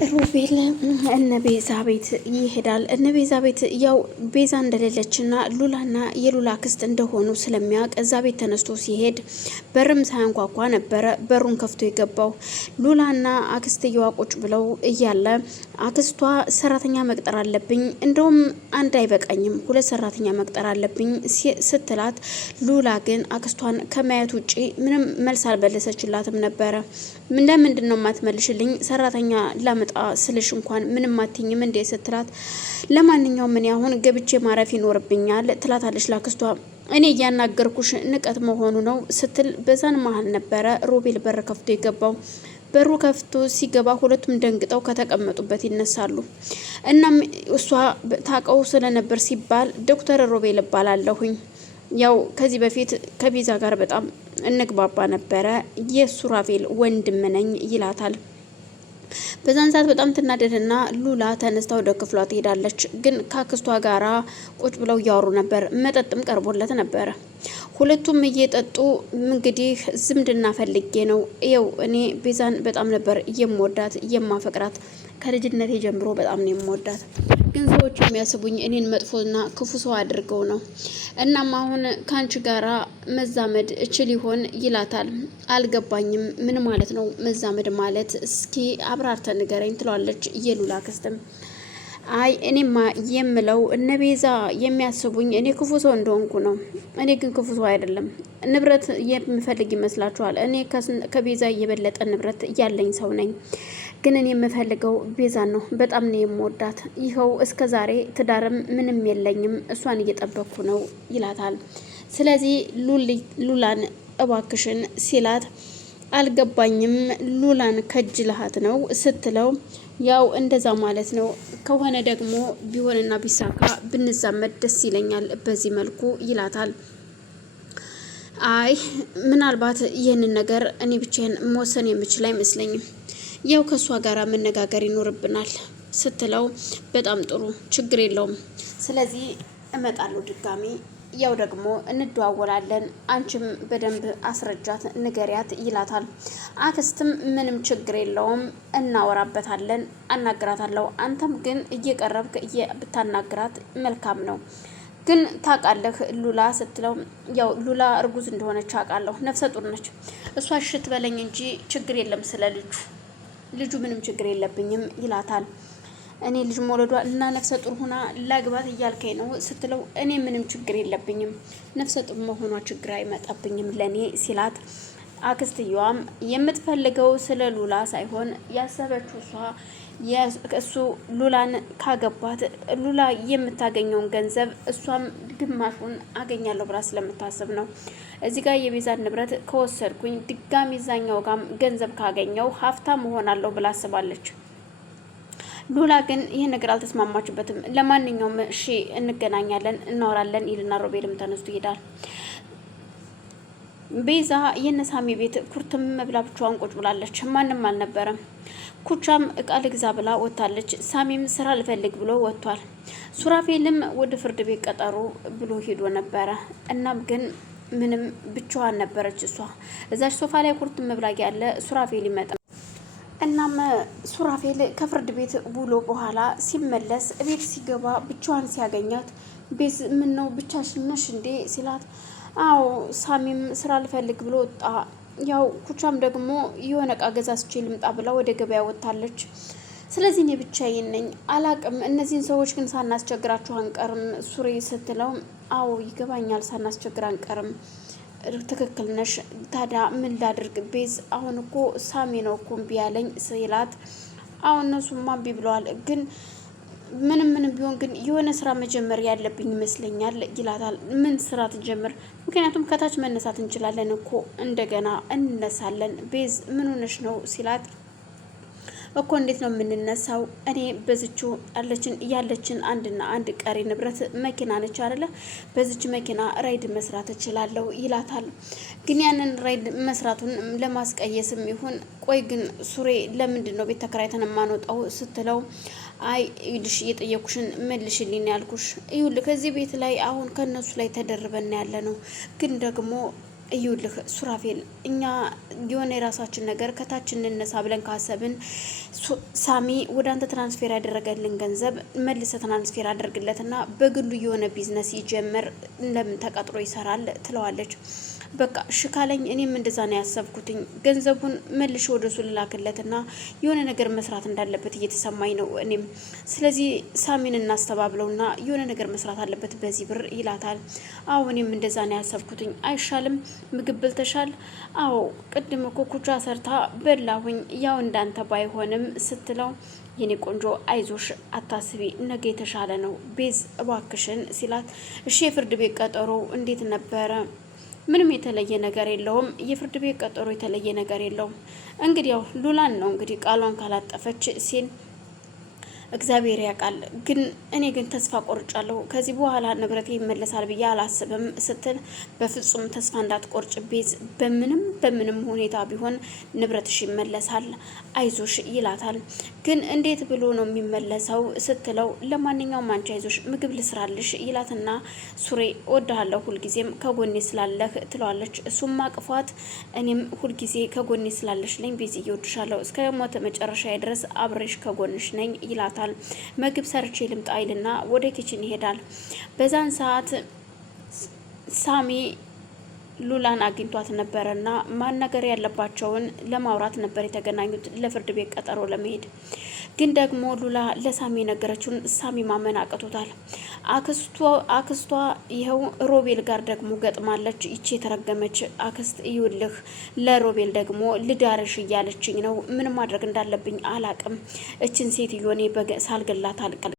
ሮቤል እነ ቤዛ ቤት ይሄዳል። እነ ቤዛ ቤት ያው ቤዛ እንደሌለችና ሉላና የሉላ ክስት እንደሆኑ ስለሚያውቅ እዛ ቤት ተነስቶ ሲሄድ በርም ሳያንኳኳ ነበረ በሩን ከፍቶ የገባው። ሉላና አክስትየዋ ቁጭ ብለው እያለ አክስቷ ሰራተኛ መቅጠር አለብኝ፣ እንደውም አንድ አይበቃኝም 2 ሰራተኛ መቅጠር አለብኝ ስትላት፣ ሉላ ግን አክስቷን ከማየት ውጪ ምንም መልስ አልመለሰችላትም ነበረ። ለምንድን ነው የማትመልሽልኝ? ሰራተኛ ላመጣ ስልሽ እንኳን ምንም አትኝም እንዴ ስትላት፣ ለማንኛውም ምን አሁን ገብቼ ማረፍ ይኖርብኛል ትላታለች ላክስቷ። እኔ እያናገርኩሽ ንቀት መሆኑ ነው ስትል፣ በዛን መሀል ነበረ ሮቤል በር ከፍቶ የገባው። በሩ ከፍቶ ሲገባ ሁለቱም ደንግጠው ከተቀመጡበት ይነሳሉ። እናም እሷ ታውቀው ስለነበር ሲባል ዶክተር ሮቤል እባላለሁኝ፣ ያው ከዚህ በፊት ከቤዛ ጋር በጣም እንግባባ ነበረ፣ የሱራፌል ወንድም ነኝ ይላታል። በዛን ሰዓት በጣም ትናደድና ሉላ ተነስታ ወደ ክፍሏ ትሄዳለች። ግን ከአክስቷ ጋራ ቁጭ ብለው እያወሩ ነበር። መጠጥም ቀርቦለት ነበረ። ሁለቱም እየጠጡ እንግዲህ ዝምድና ፈልጌ ነው፣ ይኸው እኔ ቤዛን በጣም ነበር የምወዳት የማፈቅራት፣ ከልጅነቴ ጀምሮ በጣም ነው የምወዳት፣ ግን ሰዎች የሚያስቡኝ እኔን መጥፎና ክፉ ሰው አድርገው ነው። እናም አሁን ከአንቺ ጋራ መዛመድ እችል ይሆን ይላታል። አልገባኝም፣ ምን ማለት ነው መዛመድ ማለት? እስኪ አብራርተ ንገረኝ ትለዋለች የሉላ ክስትም። አይ እኔማ የምለው እነ ቤዛ የሚያስቡኝ እኔ ክፉ ሰው እንደሆንኩ ነው። እኔ ግን ክፉ ሰው አይደለም። ንብረት የምፈልግ ይመስላችኋል? እኔ ከቤዛ የበለጠ ንብረት ያለኝ ሰው ነኝ። ግን እኔ የምፈልገው ቤዛን ነው። በጣም ነው የምወዳት። ይኸው እስከ ዛሬ ትዳርም ምንም የለኝም፣ እሷን እየጠበቅኩ ነው ይላታል። ስለዚህ ሉላን እባክሽን ሲላት፣ አልገባኝም፣ ሉላን ከጅልሃት ነው ስትለው፣ ያው እንደዛ ማለት ነው ከሆነ ደግሞ ቢሆንና ቢሳካ ብንዛመድ ደስ ይለኛል በዚህ መልኩ ይላታል። አይ ምናልባት ይህንን ነገር እኔ ብቻዬን መወሰን የምችል አይመስለኝም፣ ያው ከእሷ ጋር መነጋገር ይኖርብናል ስትለው፣ በጣም ጥሩ ችግር የለውም፣ ስለዚህ እመጣለሁ ድጋሚ፣ ያው ደግሞ እንደዋወላለን፣ አንቺም በደንብ አስረጃት ንገሪያት ይላታል። አክስትም ምንም ችግር የለውም እናወራበታለን፣ አናግራታለሁ፣ አንተም ግን እየቀረብክ ብታናግራት መልካም ነው። ግን ታውቃለህ ሉላ ስትለው፣ ያው ሉላ እርጉዝ እንደሆነች አውቃለሁ፣ ነፍሰ ጡር ነች። እሷ እሽት በለኝ እንጂ ችግር የለም ስለ ልጁ ምንም ችግር የለብኝም ይላታል። እኔ ልጅ መውለዷ እና ነፍሰ ጡር ሆና ላግባት እያልከኝ ነው ስትለው፣ እኔ ምንም ችግር የለብኝም፣ ነፍሰ ጡር መሆኗ ችግር አይመጣብኝም ለኔ ሲላት፣ አክስትየዋም የምትፈልገው ስለ ሉላ ሳይሆን ያሰበችው እሱ ሉላን ካገባት ሉላ የምታገኘውን ገንዘብ እሷም ግማሹን አገኛለሁ ብላ ስለምታስብ ነው። እዚህ ጋር የቤዛን ንብረት ከወሰድኩኝ ድጋሚ ዛኛው ጋም ገንዘብ ካገኘው ሀብታም እሆናለሁ ብላ አስባለች። ሉላ ግን ይህን ነገር አልተስማማችበትም። ለማንኛውም እሺ እንገናኛለን፣ እናወራለን ይልና ሮቤልም ተነስቶ ይሄዳል። ቤዛ የነሳሚ ቤት ኩርትም መብላ ብቻዋን ቁጭ ብላለች። ማንም አልነበረም። ኩቻም እቃ ልግዛ ብላ ወጥታለች። ሳሚም ስራ ልፈልግ ብሎ ወጥቷል። ሱራፌልም ወደ ፍርድ ቤት ቀጠሮ ብሎ ሄዶ ነበረ። እናም ግን ምንም ብቻዋን ነበረች። እሷ እዛች ሶፋ ላይ ኩርትም መብላ ያለ ሱራፌል ይመጣ። እናም ሱራፌል ከፍርድ ቤት ውሎ በኋላ ሲመለስ ቤት ሲገባ ብቻዋን ሲያገኛት፣ ቤዝ ምን ነው ብቻሽን ነሽ እንዴ ሲላት፣ አዎ ሳሚም ስራ ልፈልግ ብሎ ወጣ፣ ያው ኩቻም ደግሞ የሆነ እቃ ገዛዝቼ ልምጣ ብላ ወደ ገበያ ወጥታለች። ስለዚህ እኔ ብቻዬን ነኝ፣ አላቅም እነዚህን ሰዎች ግን ሳናስቸግራችሁ አንቀርም ሱሪ ስትለው፣ አዎ ይገባኛል ሳናስቸግር አንቀርም፣ ትክክል ነሽ። ታዲያ ምን ላድርግ ቤዝ? አሁን እኮ ሳሚ ነው እኮ እምቢ ያለኝ ሲላት፣ አሁን እነሱማ እምቢ ብለዋል፣ ግን ምንም ቢሆን ግን የሆነ ስራ መጀመር ያለብኝ ይመስለኛል ይላታል። ምን ስራ ትጀምር? ምክንያቱም ከታች መነሳት እንችላለን እኮ እንደገና እንነሳለን። ቤዝ ምን ሆነሽ ነው ሲላት፣ እኮ እንዴት ነው የምንነሳው? እኔ በዝቹ ያለችን አንድና አንድ ቀሪ ንብረት መኪና ነች አይደለ? በዝች መኪና ራይድ መስራት እችላለሁ ይላታል። ግን ያንን ራይድ መስራቱን ለማስቀየስም ይሁን ቆይ ግን ሱሬ ለምንድን ነው ቤት ተከራይተን የማንወጣው ስትለው፣ አይ ይልሽ የጠየኩሽን መልሽልኝ ያልኩሽ፣ ይኸውልህ ከዚህ ቤት ላይ አሁን ከነሱ ላይ ተደርበን ያለ ነው፣ ግን ደግሞ እዩልህ ሱራፌል፣ እኛ የሆነ የራሳችን ነገር ከታች እንነሳ ብለን ካሰብን ሳሚ ወደ አንተ ትራንስፌር ያደረገልን ገንዘብ መልሰ ትራንስፌር አድርግለትና በግሉ የሆነ ቢዝነስ ይጀምር፣ ለምን ተቀጥሮ ይሰራል ትለዋለች። በቃ እሺ ካለኝ እኔም እንደዛ ነው ያሰብኩትኝ። ገንዘቡን መልሼ ወደ እሱ ልላክለትና የሆነ ነገር መስራት እንዳለበት እየተሰማኝ ነው እኔም። ስለዚህ ሳሚን እናስተባብለውና የሆነ ነገር መስራት አለበት በዚህ ብር ይላታል። አዎ እኔም እንደዛ ነው ያሰብኩትኝ። አይሻልም? ምግብ በልተሻል? አዎ ቅድም እኮ ኩቻ ሰርታ በላሁኝ፣ ያው እንዳንተ ባይሆንም ስትለው የኔ ቆንጆ አይዞሽ፣ አታስቢ፣ ነገ የተሻለ ነው ቤዝ እባክሽን ሲላት፣ እሺ የፍርድ ቤት ቀጠሮ እንዴት ነበረ? ምንም የተለየ ነገር የለውም። የፍርድ ቤት ቀጠሮ የተለየ ነገር የለውም። እንግዲህ ያው ሉላን ነው እንግዲህ ቃሏን ካላጠፈች ሲል እግዚአብሔር ያውቃል። ግን እኔ ግን ተስፋ ቆርጫለሁ። ከዚህ በኋላ ንብረቴ ይመለሳል ብዬ አላስብም ስትል፣ በፍጹም ተስፋ እንዳትቆርጭ ቤዝ፣ በምንም ሁኔታ ቢሆን ንብረትሽ ይመለሳል፣ አይዞሽ ይላታል። ግን እንዴት ብሎ ነው የሚመለሰው ስትለው፣ ለማንኛውም አንቺ አይዞሽ ምግብ ልስራልሽ ይላትና ሱሬ እወድሃለሁ ሁልጊዜም ከጎኔ ስላለህ ትለዋለች። እሱም አቅፏት እኔም ሁልጊዜ ከጎኔ ስላለሽ ነኝ ቤዝ፣ እወድሻለሁ እስከ ሞት መጨረሻ ድረስ አብሬሽ ከጎንሽ ነኝ ይላታል። ምግብ ሰርቼ ልምጣ ይልና ወደ ኪችን ይሄዳል። በዛን ሰዓት ሳሚ ሉላን አግኝቷት ነበረና ማናገር ያለባቸውን ለማውራት ነበር የተገናኙት ለፍርድ ቤት ቀጠሮ ለመሄድ። ግን ደግሞ ሉላ ለሳሚ የነገረችውን ሳሚ ማመን አቅቶታል። አክስቷ ይኸው ሮቤል ጋር ደግሞ ገጥማለች። ይቺ የተረገመች አክስት ይውልህ ለሮቤል ደግሞ ልዳርሽ እያለችኝ ነው። ምን ማድረግ እንዳለብኝ አላቅም። እችን ሴትዮ እኔ ሳልገላት አልቀል